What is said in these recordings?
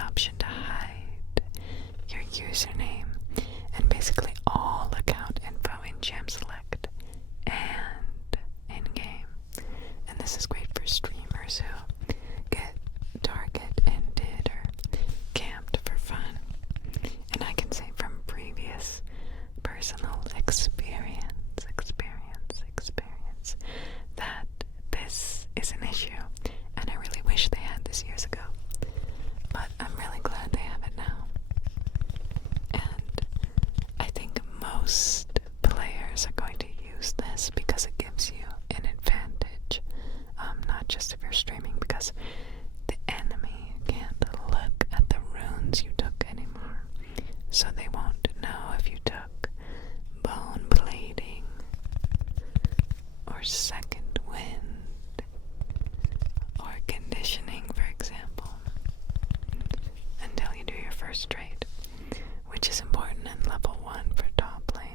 option to hide your username and basically all account info in Gem Select and in-game. And this is great for streamers who get target ended or camped for fun. And I can say from previous personal experience that this is an issue, and I really wish they had this years ago, but I'm really glad they have it now. And I think most players are going to use this because it gives you an advantage, not just if you're streaming, because the enemy can't look at the runes you took anymore, so they won't know if you took bone plating or second wind or conditioning, for example, until you do your first trade, which is important in level 1 for top lane.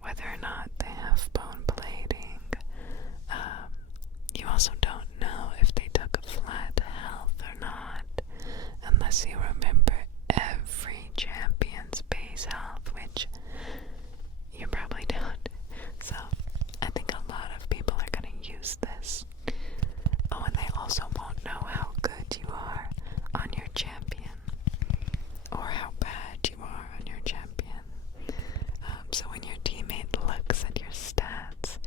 Whether or not they have bone plating, you also don't know if they took a flat health or not, unless you remember every champion's base health, which you probably don't. So I think a lot of people are going to use this. Oh, and they also won't know how good you are on your champion or how bad you are on your champion. So when your teammate looks at your stats,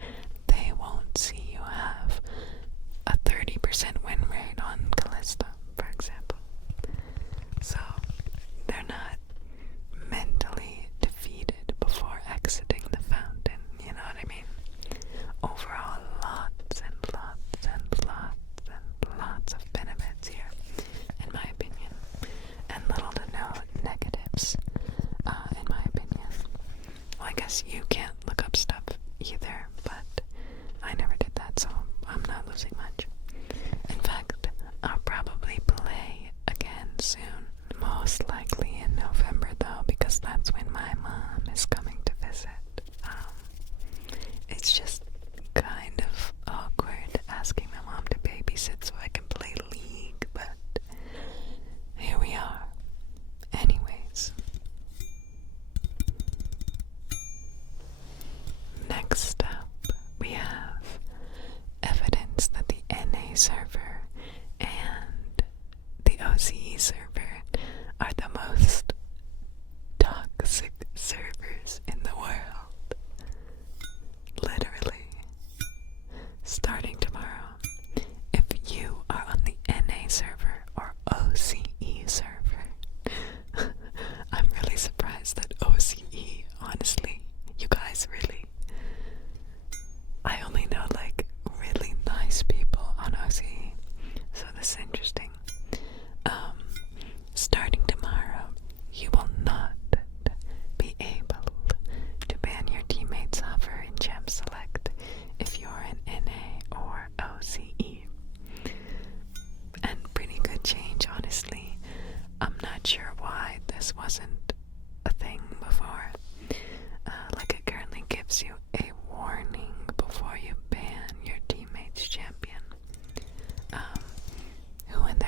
they won't see you have a 30% win rate on Callisto, for example. So they're not mentally defeated before exiting the fountain, you know what I mean? Overall, lots and lots and lots and lots of benefits here, in my opinion, and little to no negatives, in my opinion. Well, I guess you can't look up stuff either, but I never did that, so I'm not losing much. In fact, I'll probably play again soon. Most likely in November, though, because that's when my mom is coming to visit. It's just kind of awkward asking my mom to babysit so I can play League, but here we are. Anyways. Next up, we have evidence that the NA server and the OCE server are the most toxic servers in the world. Literally. Starting tomorrow, if you are on the NA server or OCE server, I'm really surprised that OCE, honestly, you guys really, I only know like really nice people on OCE, so this is interesting. Starting tomorrow, you will not be able to ban your teammates' hover in Gem Select if you're an NA or OCE. And pretty good change, honestly. I'm not sure why this wasn't a thing before. Like it currently gives you a warning before you ban your teammate's champion. Who in their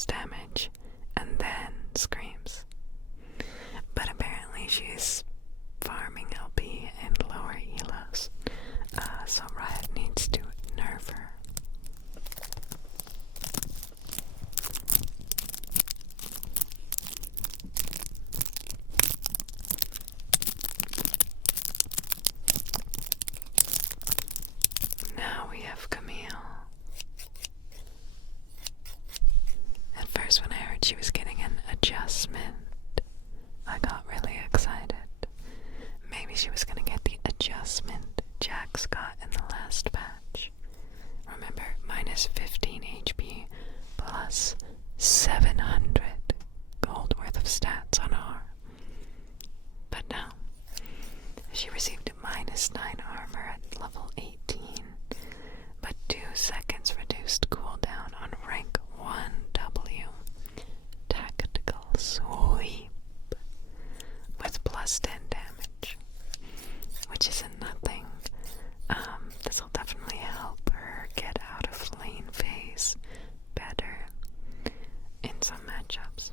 most damage and then screams. But apparently she's farming LP and lower elos, so Riot needs to nerf her. Now we have Camille. At first when I heard she was getting an adjustment, I got really excited. Maybe she was gonna get the adjustment Jax got in the last patch. Remember, minus 15 HP plus 700 gold worth of stats on R. But no, she received minus 9 armor at level 18, but 2 seconds reduced cooldown on rank 1W. Tactical sweep with plus 10 damage, which isn't nothing. This will definitely help her get out of lane phase better in some matchups.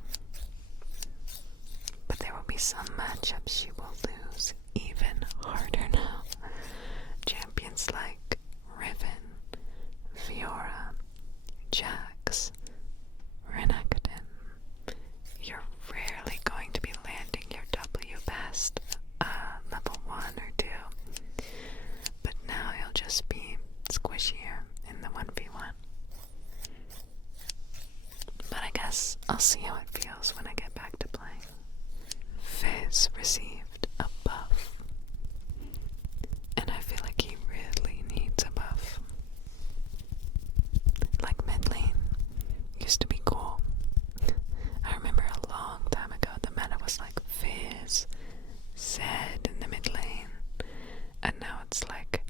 But there will be some matchups she will lose even harder now. Champions like Riven, Fiora, Jax, Renekton. You're rarely going to be landing your W past level 1 or 2. But now you'll just be squishier in the 1v1. But I guess I'll see how it feels when I get back to playing. Fizz received a buff, and I feel like he really needs a buff. Like mid lane used to be cool. I remember a long time ago the meta was like Fizz, Zed in the mid lane, and now it's like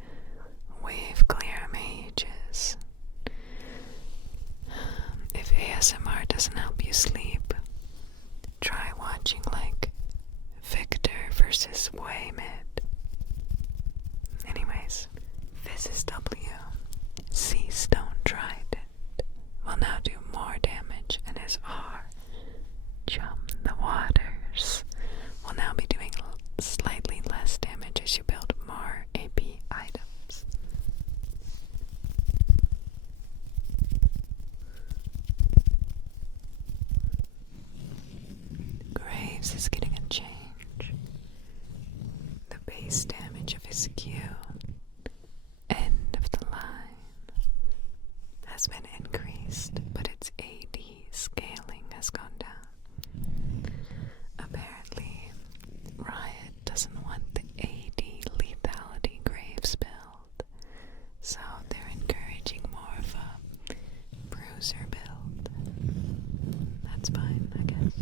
wave clear mages. If ASMR doesn't help you sleep, try watching like Victor versus Way mid. Anyways, Fizz's W, Sea Stone Trident, will now do more damage, and his R, Chum the Waters, will now be doing slightly less damage as you build more AP items. Graves is getting a change. The base damage of his Q, end of the line, has been increased, but its AD scaling has gone down. Apparently, Riot doesn't want the AD lethality Graves build, so they're encouraging more of a bruiser build. That's fine, I guess.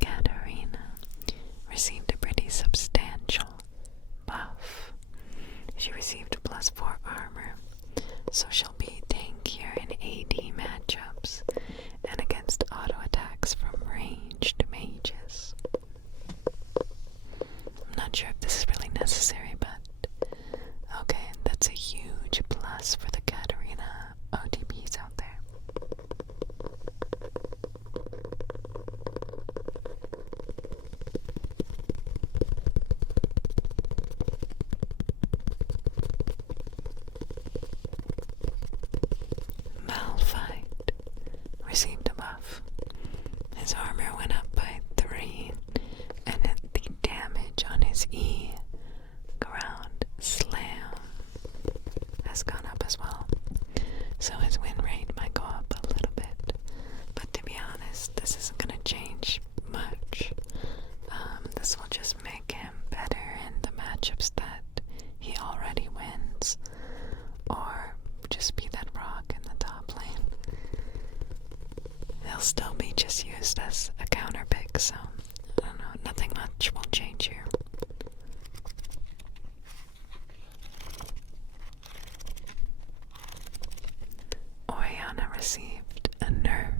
Katarina received a pretty substantial buff. She received plus 4 armor, so she'll be tankier in AD matchups and against auto attacks from ranged mages. I'm not sure if this is really necessary, but okay, that's a huge plus for the Katarina OTPs out there. Malphite received a buff. His armor went up by 3, and the damage on his E, ground slam, has gone up as well. So his win rate might go up a little bit. But to be honest, this isn't going to change much. This will just make him better in the matchups that he already wins, or just be that rock in the top lane. He'll still be just used as a counter pick, so I don't know, nothing much will change here. Oriana received a nerf.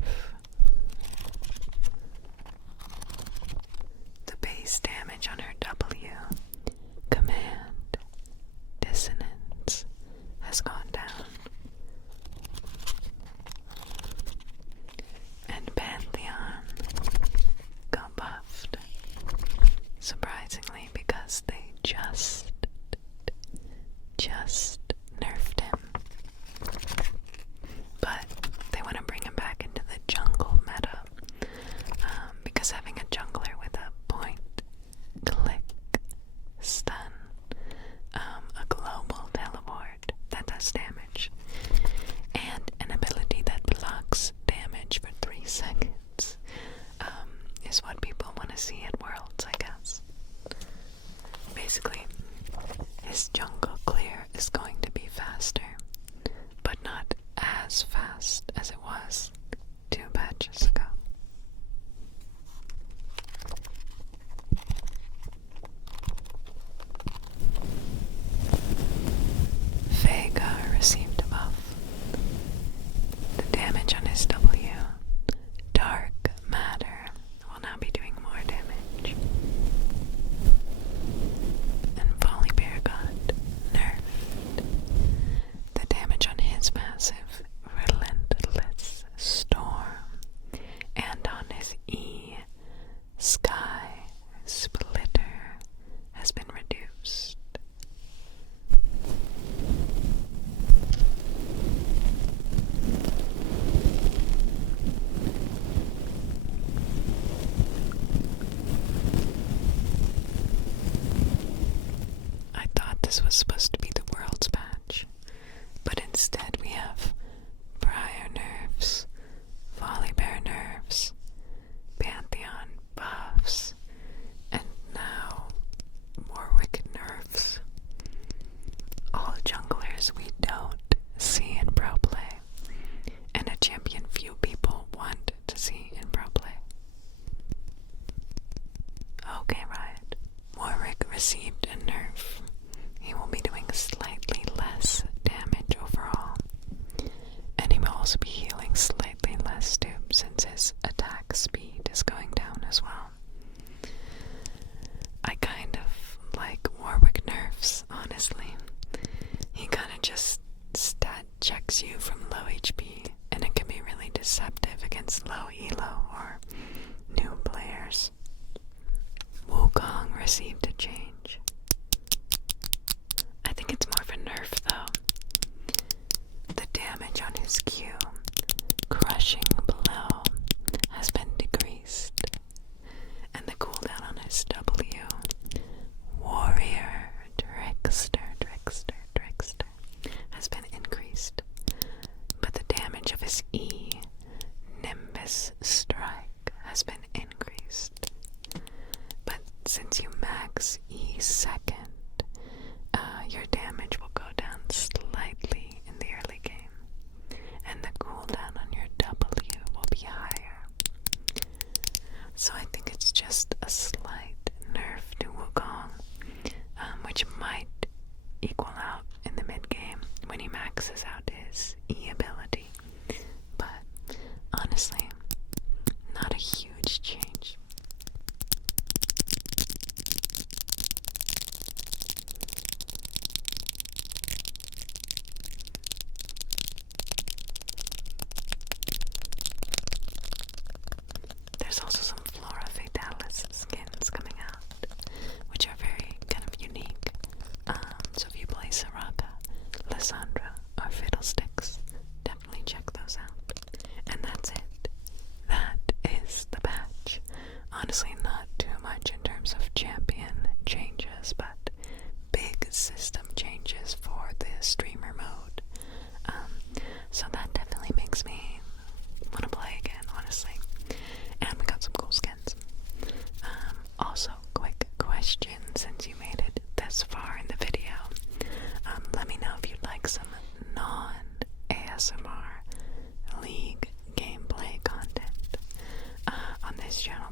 as fast as it was 2 patches ago. Vega received a buff. The damage on his W, Dark Matter, will now be doing more damage. And Volibear got nerfed. The damage on his passive, Relentless Storm, and on his E, Sky Splitter, has been reduced. I thought this was supposed to be the world's patch, but instead we have Briar nerfs, Volibear nerfs, Pantheon buffs, and now Warwick nerfs. All junglers we don't see in pro play, and a champion few people want to see in pro play. Okay, Riot. Warwick received a nerf. He will be doing slightly less damage overall, and he will also be healing slightly less too, since his attack speed is going down as well. I kind of like Warwick nerfs, honestly. He kind of just stat checks you from low HP, and it can be really deceptive against low elo or new players. Wukong received a change. I think it's more of a nerf though. The damage on his Q, Crushing Blow, has been decreased, and the cooldown on his W, Warrior Trickster, has been increased, but the damage of his E, Nimbus Strike, has been increased. But since you max E second, your damage will go down slightly in the early game, and the cooldown on your W will be higher. So I think it's just a slight nerf to Wukong, which might equal out in the mid game when he maxes out his E ability. But honestly, not a huge change. There's also some Flora Fatalis skins coming out, which are very kind of unique. So if you play Soraka, Lissandra, or Fiddlesticks, definitely check those out. And that's it. That is the patch. Honestly, not too much in terms of champion changes, but big system changes for the streamer mode. So that definitely makes me want to play again, honestly. And we got some cool skins. Also, quick question, since you made it this far in the video. Let me know if you'd like some non-ASMR League gameplay content on this channel,